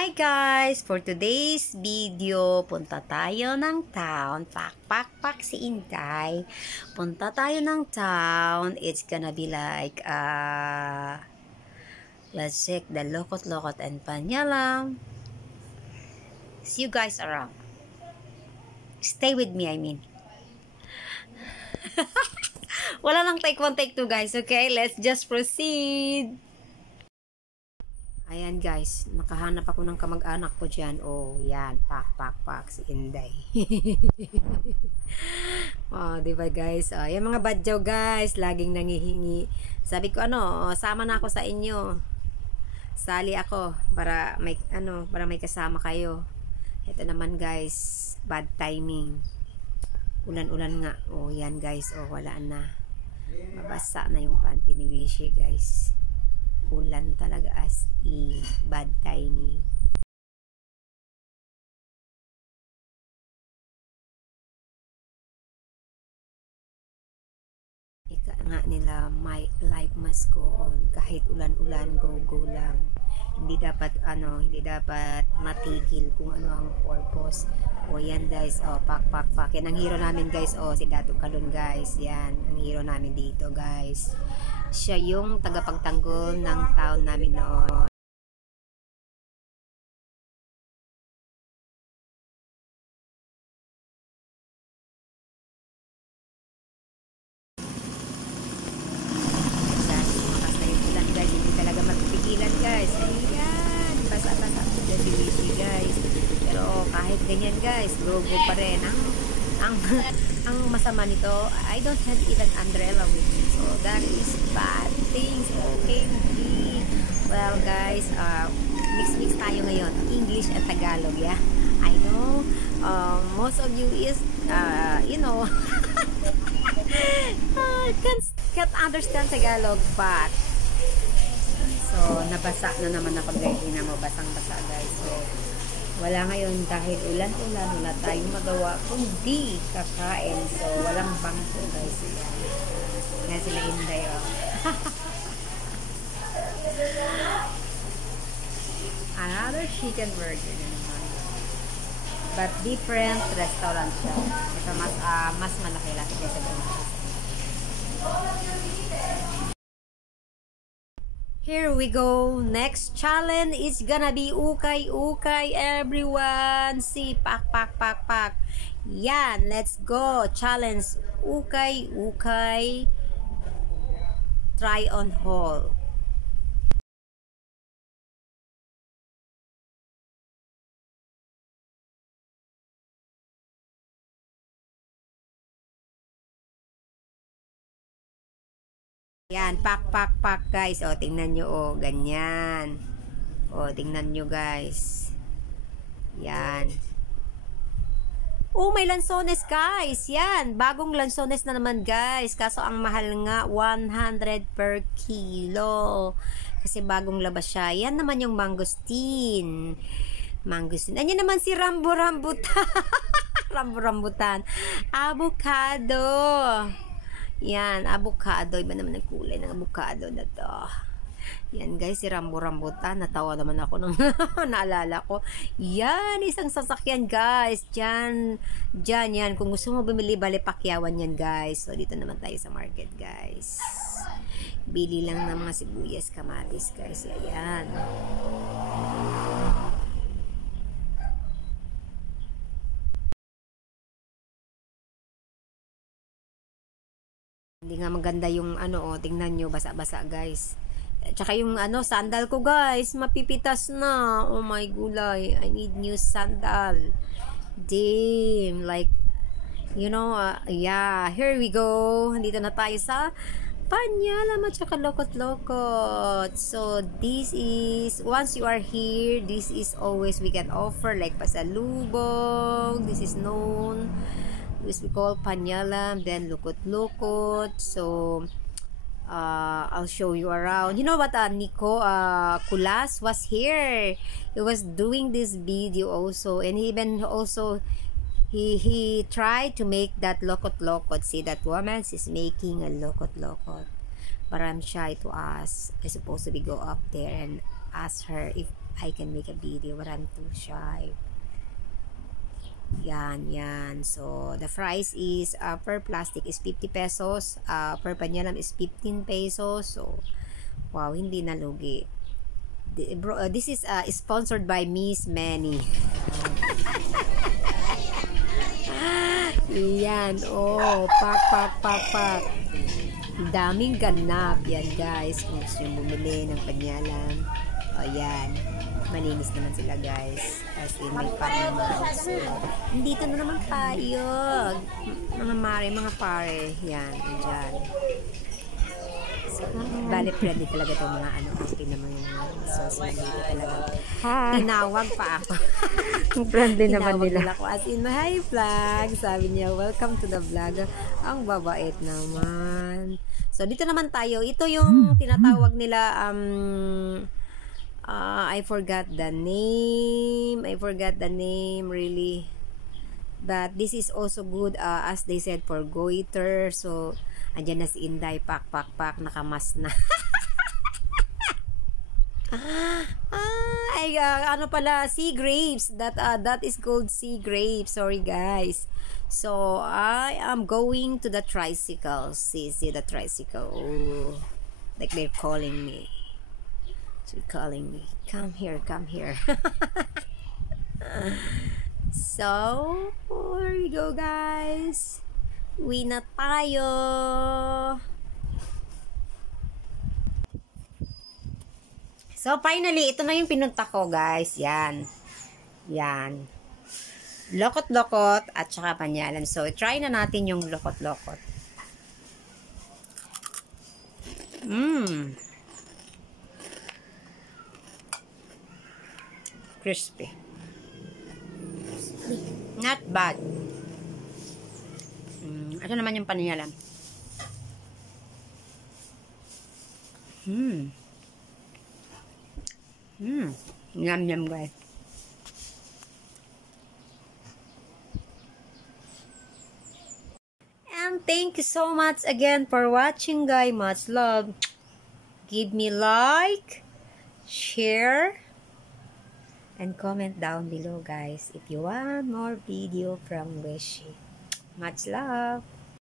Hi guys! For today's video, punta tayo ng town. Pak si Inday. Punta tayo ng town. It's gonna be like, let's check the Lokot-Lokot and Panyalam. See you guys around. Stay with me, I mean. Wala lang take 1, take 2 guys, okay? Let's just proceed. Ayan guys, nakahanap ako ng kamag-anak ko dyan. Oh, yan. Pak, si Inday. Oh, diba guys? Oh, yung mga badyaw guys, laging nangihingi. Sabi ko sama na ako sa inyo. Sali ako para may kasama kayo. Ito naman guys, bad timing. Ulan-ulan nga. Oh, yan guys. Oh, wala na. Mabasa na yung panty ni Wishy guys. Ulan talaga as in, bad timing. Ika nga nila, my life must go on. Kahit ulan-ulan, go lang. Hindi dapat matigil kung ano ang purpose. O yan guys, pak. Yan ang hero namin guys, si Dato Kalon guys. Yan, ang hero namin dito guys. Siya yung tagapagtanggol ng town namin noon. Makas na yung ulan guys, hindi talaga magpigilan guys. Ayan, basa-basa si Wishy guys. Pero kahit ganyan guys, go pa rin. Ang masama nito, I don't have even umbrella with me. So that is bad things. Okay. Well guys, mix tayo ngayon. English at Tagalog, yeah. I know most of you is can't understand Tagalog, but so nabasa na naman ako guys. Hindi na mo basang-basa guys. So wala ngayon dahil ulan-ulan, wala tayong magawa kundi kakain. So walang bangko guys. Yan sila Inday Another chicken burger na naman. But different restaurant siya. Ito mas malaki lang kaysa doon. Here we go. Next challenge is gonna be ukay everyone. See, pak. Yan, let's go. Challenge ukay. Try on haul. Yan, pak guys. Tingnan nyo, ganyan. Tingnan nyo guys. Yan. May lansones guys. Yan, bagong lansones na naman guys. Kaso ang mahal nga, 100 per kilo. Kasi bagong labas siya. Yan naman yung mangosteen. Anyan naman si rambutan. Rambutan. Avocado. Yan, avocado. Iba naman ang kulay ng avocado na to. Yan guys, si rambutan. Natawa naman ako nung naalala ko. Yan, isang sasakyan guys. Diyan. Yan. Kung gusto mo bumili, bali pakyawan yan guys. So, dito naman tayo sa market guys. Bili lang ng mga sibuyas, kamatis guys. Yan. Hindi nga maganda yung tingnan nyo, basa-basa guys. Tsaka yung sandal ko guys, mapipitas na. Oh my gulay, I need new sandal. Damn, like yeah, here we go. Dito na tayo sa Panyalam at saka Lokot-Lokot. So this is, once you are here, this is always we can offer like pasalubong. This is known, this we call Panyalam, then Lokot-Lokot. So I'll show you around. You know what, Nico Kulas was here. He was doing this video also, and he even also he tried to make that Lokot-Lokot. See, that woman is making a Lokot-Lokot, but I'm shy to ask. I supposed to be go up there and ask her if I can make a video, but I'm too shy. Yan. So, the price is, per plastic is 50 pesos. Per panyalam is 15 pesos. So, wow, hindi nalugi. This is sponsored by Miss Manny. Yan, pak. Daming ganap yan, guys. Kung gusto yung bumili ng panyalan. Yan. Malinis naman sila, guys. As in, may naman. So, dito na naman tayo. Mga pare. Yan, dyan. So, bali friendly talaga itong mga okay naman yung so, sinagili talaga. Tinawag pa ako. Friendly naman nila. Ako. As in, hi vlog. Sabi niya, welcome to the vlog. Ang babait naman. So, dito naman tayo. Ito yung tinatawag nila, I forgot the name really, but this is also good, as they said, for goiter. So andyan na si Inday, pak nakamas na. Ano pala, sea grapes, that is called sea grapes. Sorry guys. So I am going to the tricycle. See the tricycle. Oh, like they're calling me. Calling me, come here. So here we go, guys. Uwi na tayo. So finally, ito na yung pinunta ko, guys. Yan lokot at saka panyalan. So try na natin yung lokot. Crispy. Not bad. Ito naman yung panyalan. Yum guys. And thank you so much again for watching, guys. Much love. Give me like, share, and comment down below, guys, if you want more video from Wishy. Much love.